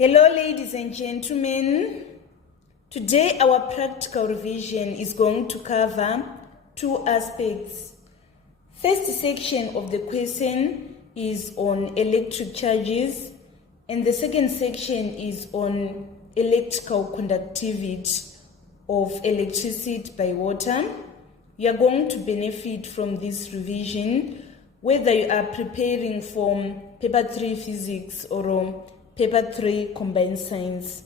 Hello ladies and gentlemen, today our practical revision is going to cover two aspects. First section of the question is on electric charges and the second section is on electrical conductivity of electricity by water. You are going to benefit from this revision whether you are preparing for paper 3 physics or paper 3 combined science.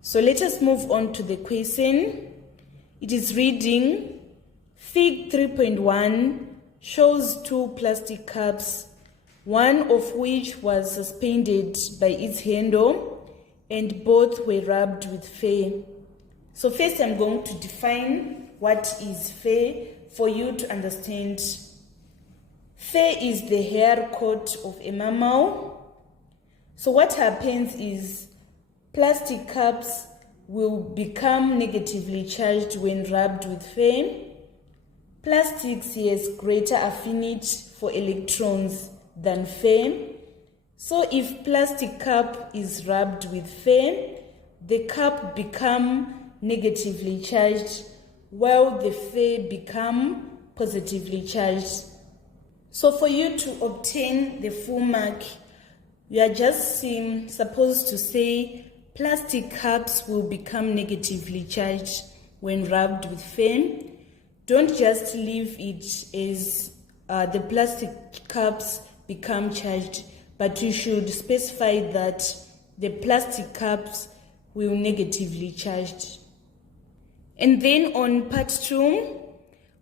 So let us move on to the question. It is reading, Fig 3.1 shows two plastic cups, one of which was suspended by its handle and both were rubbed with fur. So first I'm going to define what is fur for you to understand. Fur is the hair coat of a mammal. So what happens is plastic cups will become negatively charged when rubbed with fur. Plastic has greater affinity for electrons than fur. So if plastic cup is rubbed with fur, the cup become negatively charged while the fur become positively charged. So for you to obtain the full mark, we are just supposed to say plastic cups will become negatively charged when rubbed with fur. Don't just leave it as the plastic cups become charged, but you should specify that the plastic cups will negatively charged. And then on part 2,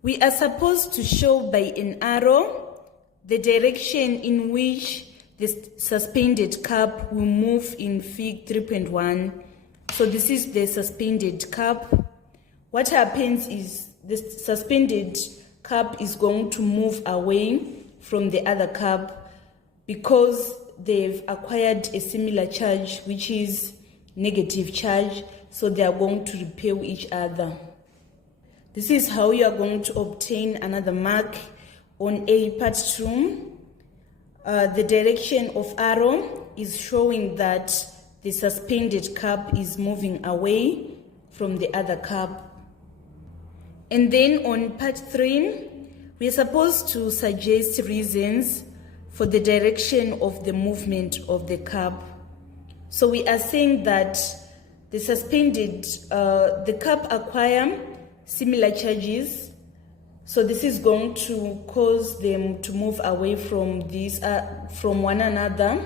we are supposed to show by an arrow the direction in which the suspended cup will move in Fig 3.1. So this is the suspended cup. What happens is the suspended cup is going to move away from the other cup because they've acquired a similar charge, which is negative charge, so they are going to repel each other. This is how you are going to obtain another mark on A part 2. The direction of arrow is showing that the suspended cup is moving away from the other cup. And then on part 3, we are supposed to suggest reasons for the direction of the movement of the cup. So we are saying that the cup acquire similar charges. So this is going to cause them to move away from one another.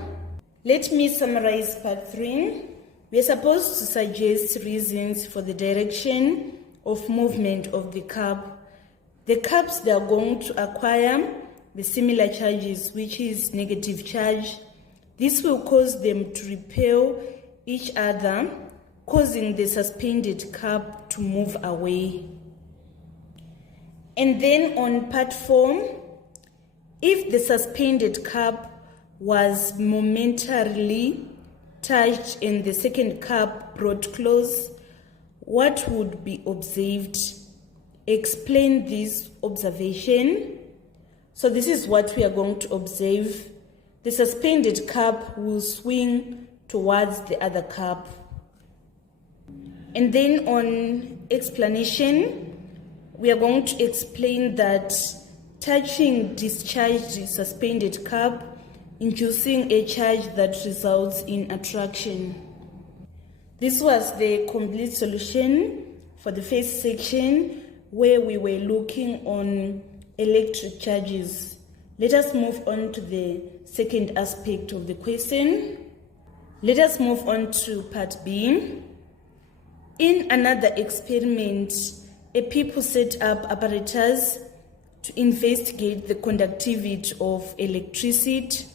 Let me summarize part 3. We are supposed to suggest reasons for the direction of movement of the cup. The cups, they are going to acquire the similar charges, which is negative charge. This will cause them to repel each other, causing the suspended cup to move away. And then on part 4, if the suspended cup was momentarily touched and the second cup brought close, what would be observed? Explain this observation. So this is what we are going to observe. The suspended cup will swing towards the other cup. And then on explanation, we are going to explain that touching discharged suspended cup inducing a charge that results in attraction. This was the complete solution for the first section where we were looking on electric charges. Let us move on to the second aspect of the question. Let us move on to part B. In another experiment, a people set up apparatus to investigate the conductivity of electricity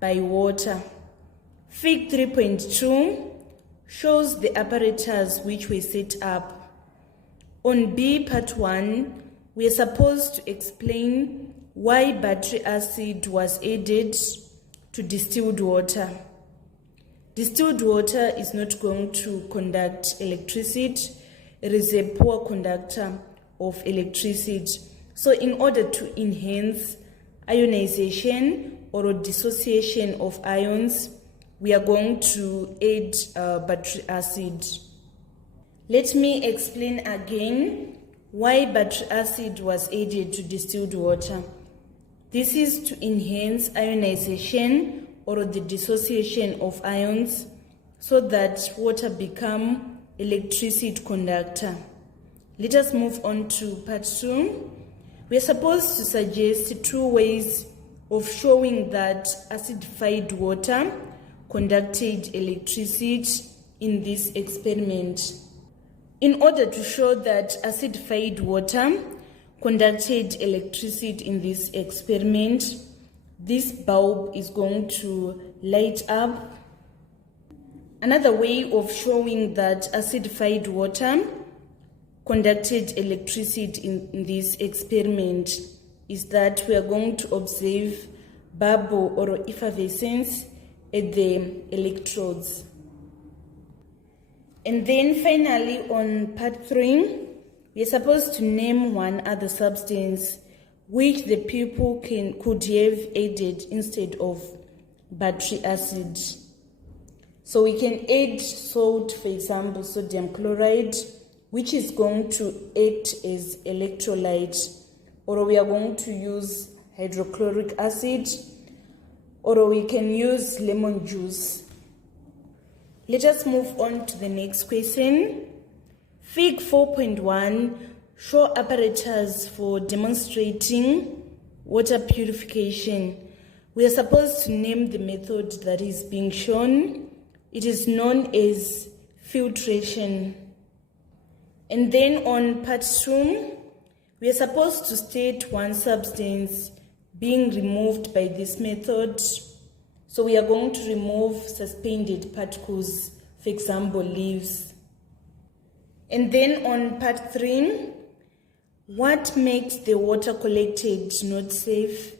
by water. Fig 3.2 shows the apparatus which were set up. On B part 1, we are supposed to explain why battery acid was added to distilled water. Distilled water is not going to conduct electricity. It is a poor conductor of electricity. So in order to enhance ionization or dissociation of ions, we are going to add battery acid. Let me explain again why battery acid was added to distilled water. This is to enhance ionization or the dissociation of ions so that water become electricity conductor. Let us move on to part 2. We are supposed to suggest 2 ways of showing that acidified water conducted electricity in this experiment. In order to show that acidified water conducted electricity in this experiment, this bulb is going to light up. Another way of showing that acidified water conducted electricity in this experiment is that we are going to observe bubble or effervescence at the electrodes. And then finally on part 3, we are supposed to name one other substance which the people could have added instead of battery acid. So we can add salt, for example, sodium chloride, which is going to act as electrolyte, or we are going to use hydrochloric acid, or we can use lemon juice. Let us move on to the next question. Fig 4.1, show apparatus for demonstrating water purification. We are supposed to name the method that is being shown. It is known as filtration. And then on part 2, we are supposed to state one substance being removed by this method. So we are going to remove suspended particles, for example, leaves. And then on part 3, what makes the water collected not safe?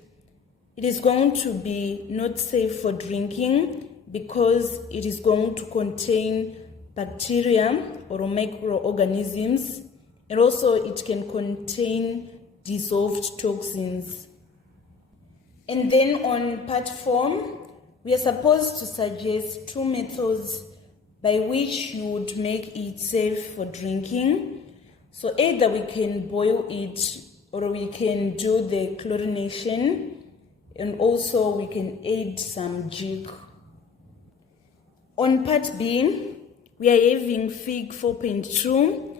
It is going to be not safe for drinking because it is going to contain bacteria or microorganisms, and also it can contain dissolved toxins. And then on part 4, we are supposed to suggest 2 methods by which you would make it safe for drinking. So either we can boil it or we can do the chlorination, and also we can add some jig. On part B, we are having Fig 4.2.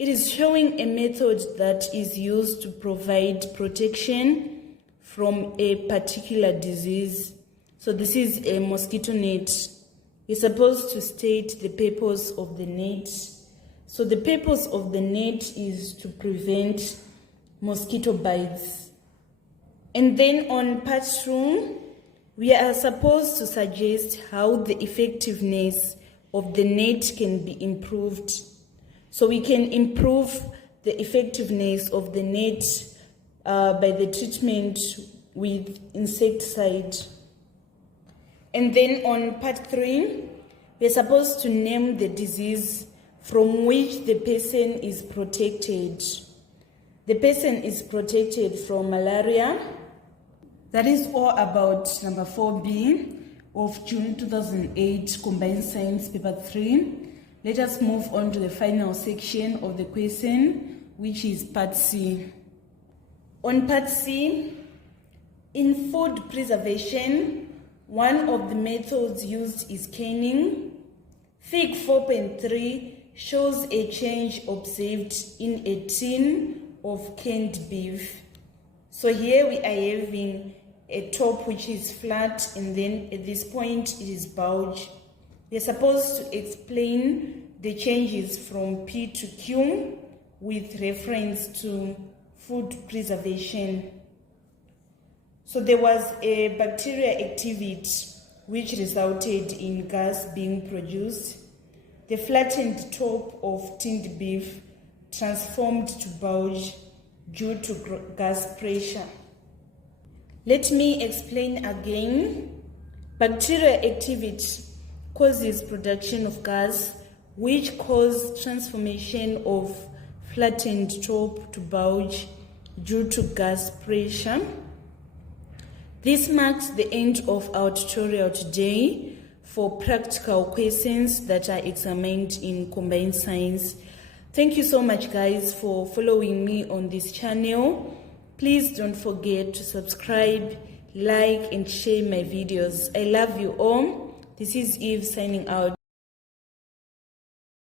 It is showing a method that is used to provide protection from a particular disease. So this is a mosquito net. You're supposed to state the purpose of the net. So the purpose of the net is to prevent mosquito bites. And then on part 2, we are supposed to suggest how the effectiveness of the net can be improved. So we can improve the effectiveness of the net by the treatment with insecticide. And then on part 3, we are supposed to name the disease from which the person is protected. The person is protected from malaria. That is all about number 4B of June 2008 Combined Science Paper 3. Let us move on to the final section of the question, which is part C. On part C, in food preservation, one of the methods used is canning. Fig 4.3 shows a change observed in a tin of canned beef. So here we are having a top which is flat, and then at this point it is bulge. We are supposed to explain the changes from P to Q with reference to food preservation. So there was a bacterial activity which resulted in gas being produced. The flattened top of tinned beef transformed to bulge due to gas pressure. Let me explain again. Bacterial activity causes production of gas, which causes transformation of flattened top to bulge due to gas pressure. This marks the end of our tutorial today. for practical questions that are examined in combined science. Thank you so much, guys, for following me on this channel. Please don't forget to subscribe, like, and share my videos. I love you all. This is Eve signing out.